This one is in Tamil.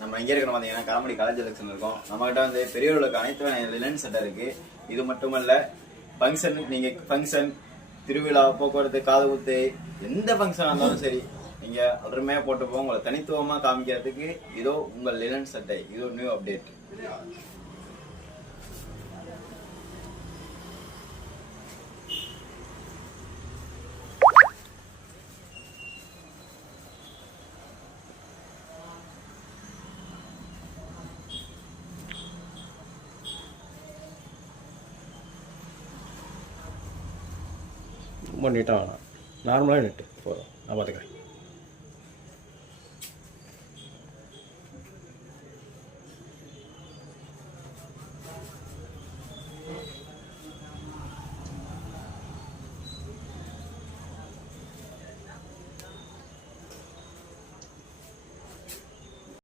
நம்ம இங்கே இருக்கிற பார்த்தீங்கன்னா காமெடி காலேஜ் எலெக்ஷன் இருக்கும். நம்மகிட்ட வந்து பெரியவர்களுக்கு அனைத்து லினன் சட்டை இருக்கு. இது மட்டுமல்ல, ஃபங்க்ஷன் திருவிழா, போக்குவரத்து, காது குத்து, எந்த ஃபங்க்ஷனாக இருந்தாலும் சரி நீங்கள் அருமையாக போட்டு போக உங்களை தனித்துவமாக காமிக்கிறதுக்கு இதோ உங்கள் லினன் சட்டை. இது ஒரு நியூ அப்டேட். ரொம்ப நீட்டாக வேணாம், நார்மலாக நெட்டு போதும். நான் பார்த்துக்கிறேன்.